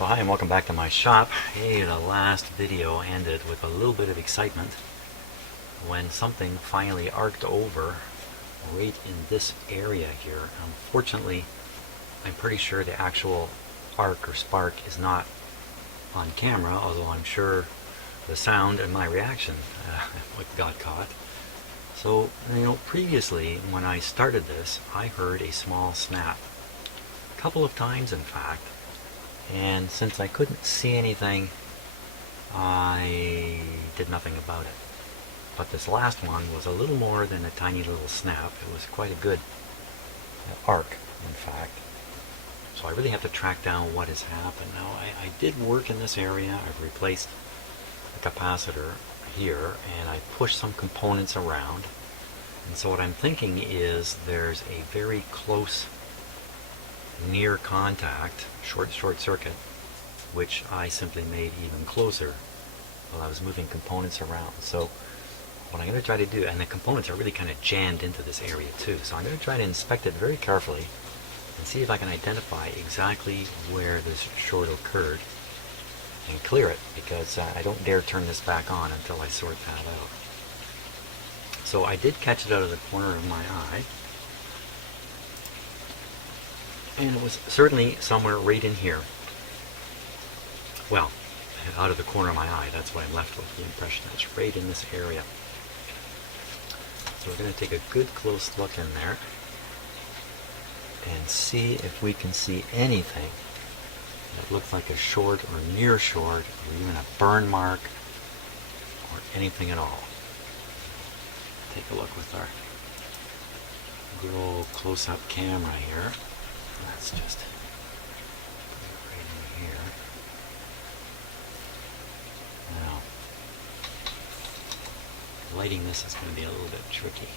Well, hi and welcome back to my shop. Hey, the last video ended with a little bit of excitement when something finally arced over right in this area here. Unfortunately, I'm pretty sure the actual arc or spark is not on camera, although I'm sure the sound and my reaction got caught. So, previously when I started this, I heard a small snap. A couple of times, in fact. And since I couldn't see anything, I did nothing about it. But this last one was a little more than a tiny little snap. It was quite a good arc, in fact. So I really have to track down what has happened. Now, I did work in this area. I've replaced the capacitor here, and I pushed some components around. And so what I'm thinking is there's a very close near contact, short circuit, which I simply made even closer while I was moving components around. So what I'm going to try to do, and the components are really kind of jammed into this area too, so I'm going to try to inspect it very carefully and see if I can identify exactly where this short occurred and clear it, because I don't dare turn this back on until I sort that out. So I did catch it out of the corner of my eye. And it was certainly somewhere right in here. Well, out of the corner of my eye, that's what I'm left with, the impression that it's right in this area. So we're going to take a good close look in there and see if we can see anything that looks like a short or near short, or even a burn mark, or anything at all. Take a look with our good old close-up camera here. Let's just put it right in here. Now, lighting this is going to be a little bit tricky.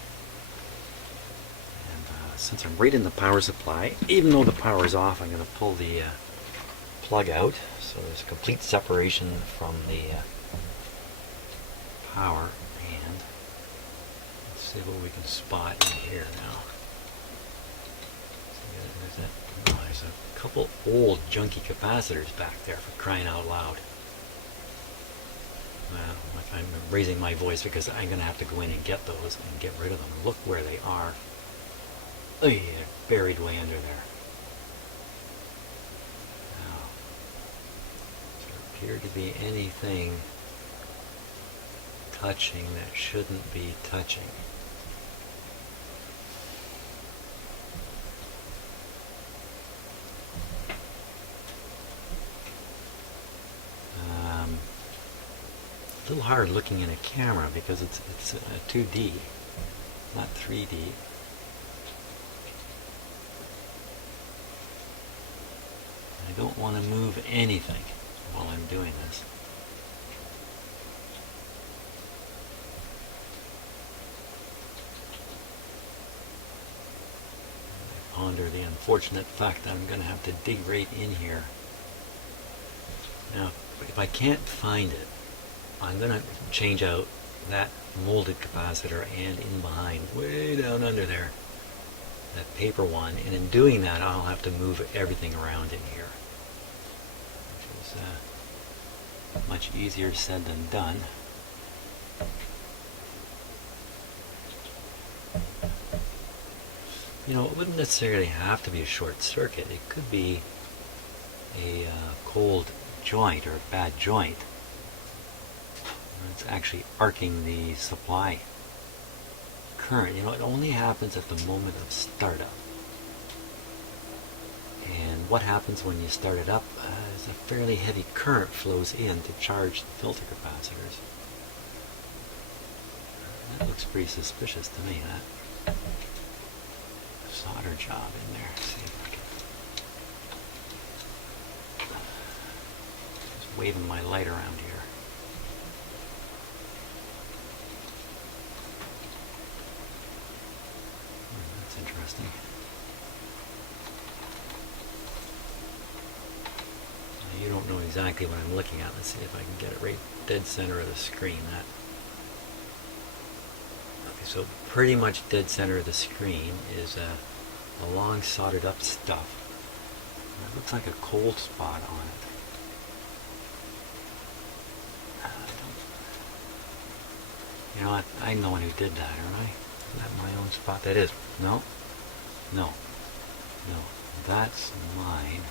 And since I'm right in the power supply, even though the power is off, I'm going to pull the plug out. So there's complete separation from the power. And let's see what we can spot in here now. There's a couple old junky capacitors back there, for crying out loud. I'm raising my voice because I'm going to have to go in and get those and get rid of them. Look where they are. Oh yeah, they're buried way under there. Now, does there appear to be anything touching that shouldn't be touching? A little hard looking in a camera because it's 2D, not 3D. I don't want to move anything while I'm doing this. I ponder the unfortunate fact that I'm going to have to dig right in here. Now, if I can't find it, I'm going to change out that molded capacitor and in behind, way down under there, that paper one, and in doing that I'll have to move everything around in here, which is much easier said than done. It wouldn't necessarily have to be a short circuit. It could be a cold joint or a bad joint. It's actually arcing the supply current. It only happens at the moment of startup. And what happens when you start it up is a fairly heavy current flows in to charge the filter capacitors. That looks pretty suspicious to me, that solder job in there. Let's see if I can just waving my light around here. Interesting. Now, you don't know exactly what I'm looking at. Let's see if I can get it right dead center of the screen. Okay, so pretty much dead center of the screen is a long soldered up stuff. It looks like a cold spot on it. You know what? I'm the one who did that, aren't I? Is that my own spot? That is. No. No. No. That's mine.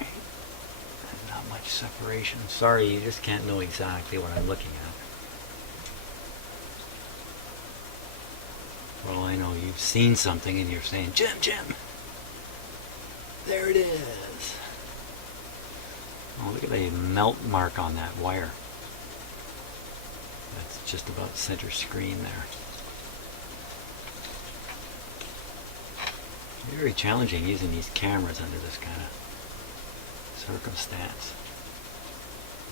Right. Not much separation. Sorry, you just can't know exactly what I'm looking at. Well, I know you've seen something and you're saying, Jim! There it is! Oh, look at the melt mark on that wire. That's just about center screen there. Very challenging using these cameras under this kind of circumstance.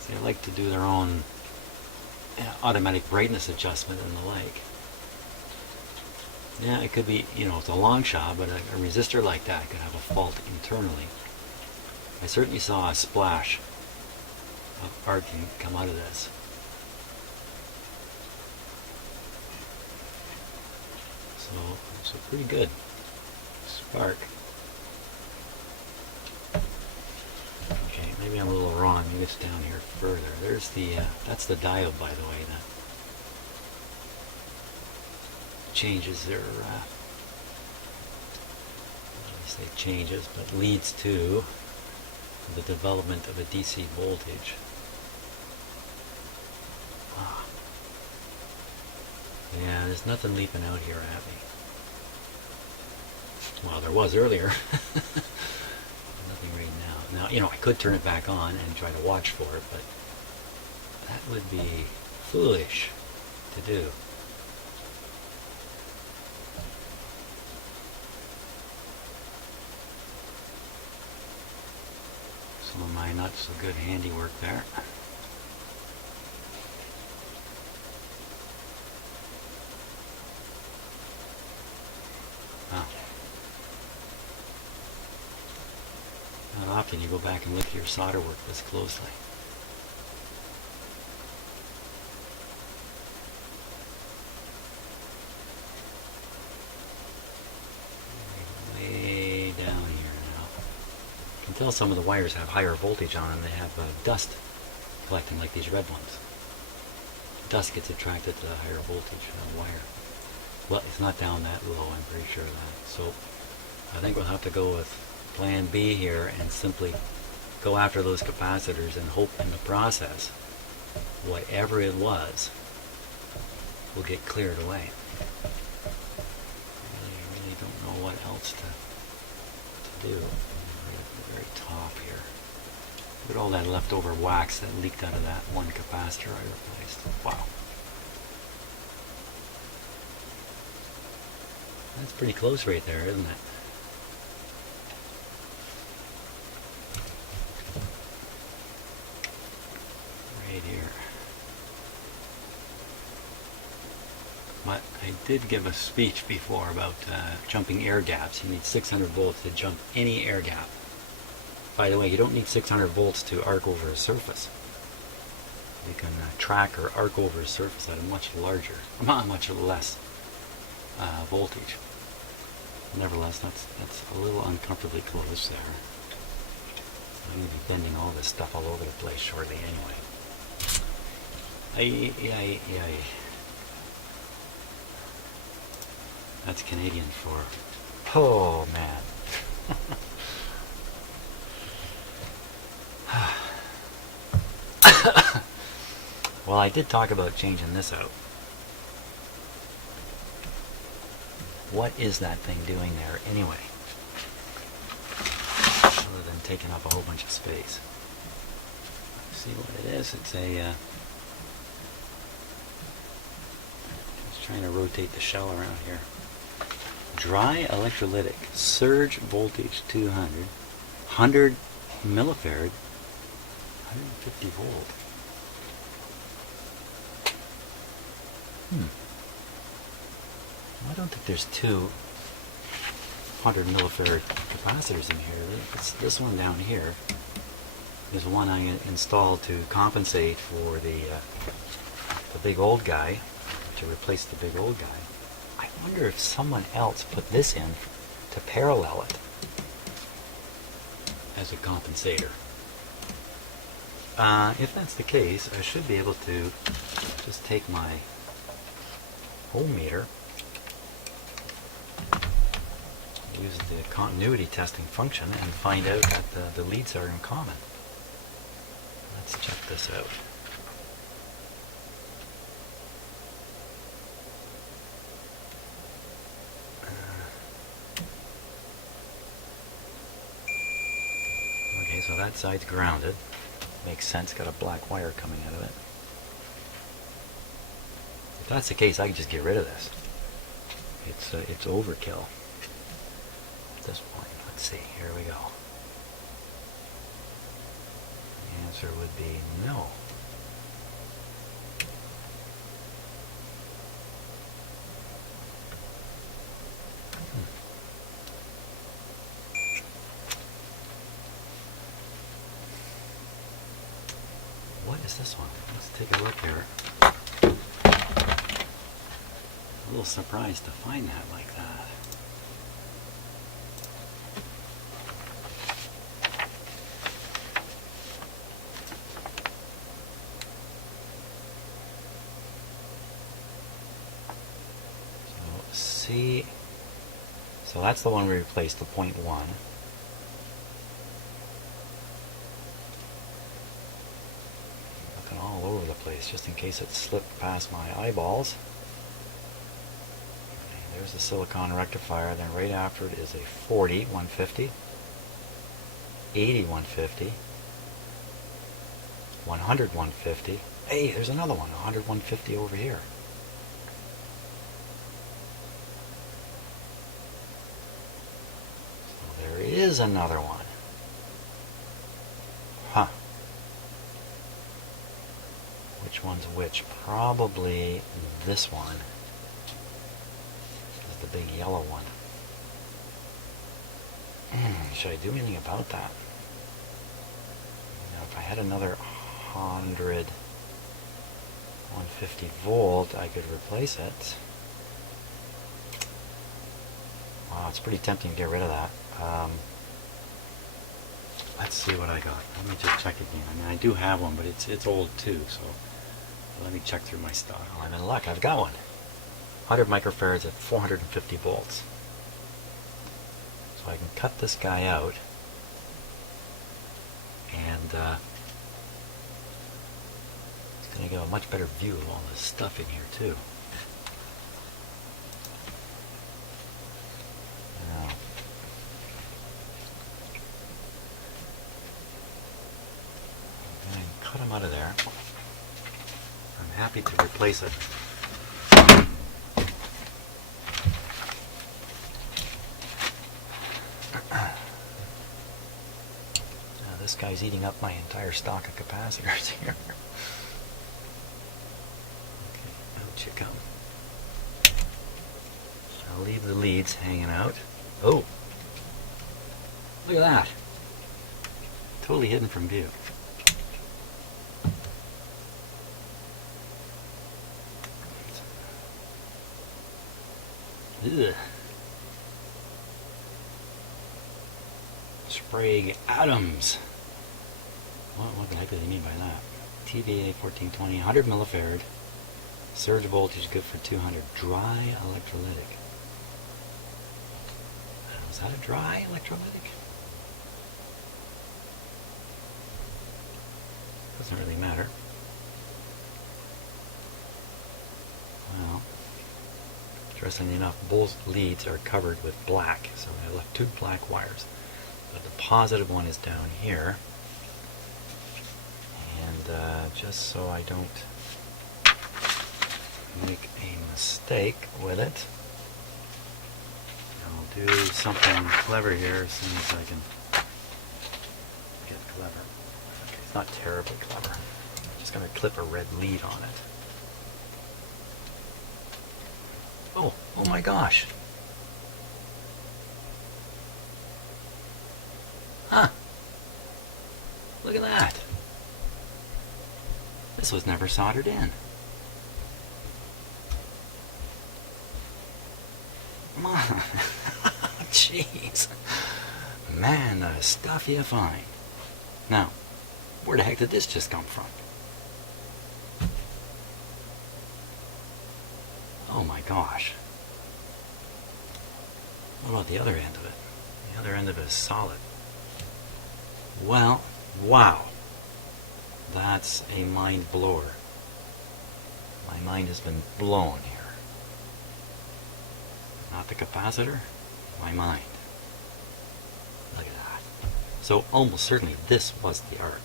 They like to do their own automatic brightness adjustment and the like. Yeah, it could be, it's a long shot, but a resistor like that could have a fault internally. I certainly saw a splash of arcing come out of this. So pretty good spark. Okay, maybe I'm a little wrong. Maybe it's down here further. There's that's the diode, by the way, that changes their, I say changes, but leads to the development of a DC voltage. Ah. Yeah, there's nothing leaping out here at me. Well, there was earlier. Nothing right now. Now, I could turn it back on and try to watch for it, but that would be foolish to do. Some of my not so good handiwork there. Oh. Not often you go back and look at your solder work this closely. Way down here now. You can tell some of the wires have higher voltage on them. They have dust collecting like these red ones. Dust gets attracted to the higher voltage wire. Well, it's not down that low, I'm pretty sure of that. So I think we'll have to go with plan B here and simply go after those capacitors and hope in the process whatever it was will get cleared away. I really don't know what else to do. Right at the very top here. Look at all that leftover wax that leaked out of that one capacitor I replaced. Wow. That's pretty close right there, isn't it? Right here. But I did give a speech before about jumping air gaps. You need 600 volts to jump any air gap. By the way, you don't need 600 volts to arc over a surface. You can track or arc over a surface at a much less voltage. Nevertheless, that's a little uncomfortably close there. I'm going to be bending all this stuff all over the place shortly anyway. That's Canadian for, oh man. Well, I did talk about changing this out. What is that thing doing there anyway? Other than taking up a whole bunch of space. Let's see what it is. It's a... just trying to rotate the shell around here. Dry electrolytic. Surge voltage 200. 100 millifarad. 150 volt. I don't think there's two 100 millifarad capacitors in here. It's this one down here. There's one I installed to compensate for the big old guy, to replace the big old guy. I wonder if someone else put this in to parallel it as a compensator. if that's the case, I should be able to just take my ohm meter, use the continuity testing function, and find out that the leads are in common. Let's check this out. Okay, so that side's grounded. Makes sense, got a black wire coming out of it. If that's the case, I can just get rid of this. It's overkill at this point. Let's see, here we go. The answer would be no. What is this one? Let's take a look here. A little surprised to find that like that. So see, so that's the one we replaced, the 0.1. All over the place, just in case it slipped past my eyeballs. Okay, there's the silicon rectifier, then right after it is a 40 150, 80 150, 100 150. Hey, there's another one, 100 150 over here. So there is another one. Huh. Which one's which? Probably this one. This is the big yellow one. Should I do anything about that? Now, if I had another 100, 150 volt, I could replace it. Wow, it's pretty tempting to get rid of that. Let's see what I got. Let me just check again. I mean, I do have one, but it's old too, so let me check through my stock. I'm in luck. I've got one. 100 microfarads at 450 volts. So I can cut this guy out and it's going to give a much better view of all this stuff in here too. Now, I'm going to cut them out of there. I'm happy to replace it. Now this guy's eating up my entire stock of capacitors here. Okay, out you come. I'll leave the leads hanging out. Oh! Look at that! Totally hidden from view. Ugh. Sprague atoms. What the heck do they mean by that? TVA 1420, 100 millifarad. Surge voltage good for 200. Dry electrolytic. Is that a dry electrolytic? Doesn't really matter. Well, interestingly enough, both leads are covered with black, so I left two black wires. But the positive one is down here. And just so I don't make a mistake with it, I'll do something clever here as soon as I can get clever. Okay, it's not terribly clever. I'm just going to clip a red lead on it. Oh my gosh. Huh. Look at that. This was never soldered in. Jeez. Man, the stuff you find. Now, Where the heck did this just come from? Oh my gosh. What about the other end of it? The other end of it is solid. Well, wow. That's a mind blower. My mind has been blown here. Not the capacitor, my mind. Look at that. So almost certainly this was the arc.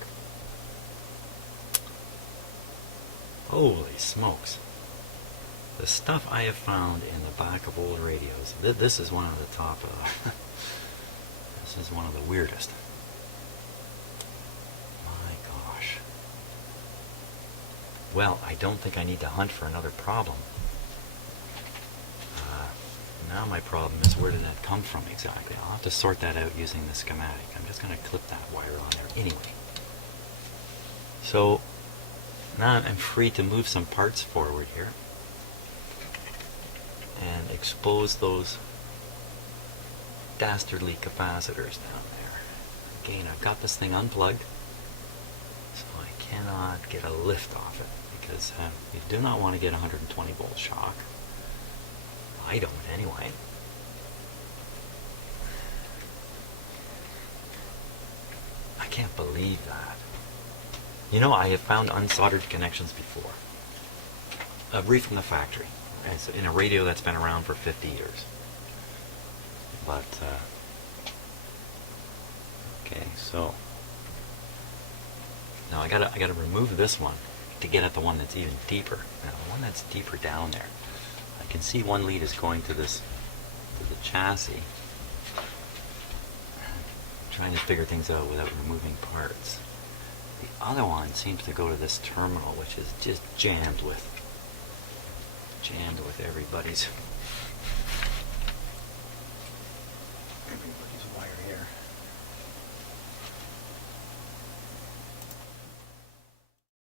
Holy smokes. The stuff I have found in the back of old radios, this is one of the top, this is one of the weirdest. My gosh. Well, I don't think I need to hunt for another problem. Now my problem is, where did that come from exactly? I'll have to sort that out using the schematic. I'm just going to clip that wire on there anyway. So now I'm free to move some parts forward here and expose those dastardly capacitors down there. Again, I've got this thing unplugged, so I cannot get a lift off it, because you do not want to get 120 volt shock. I don't anyway. I can't believe that. You know, I have found unsoldered connections before. Right from the factory. It's in a radio that's been around for 50 years. But, okay, so now I gotta remove this one to get at the one that's even deeper. Now, the one that's deeper down there, I can see one lead is going to the chassis. I'm trying to figure things out without removing parts. The other one seems to go to this terminal, which is just jammed with everybody's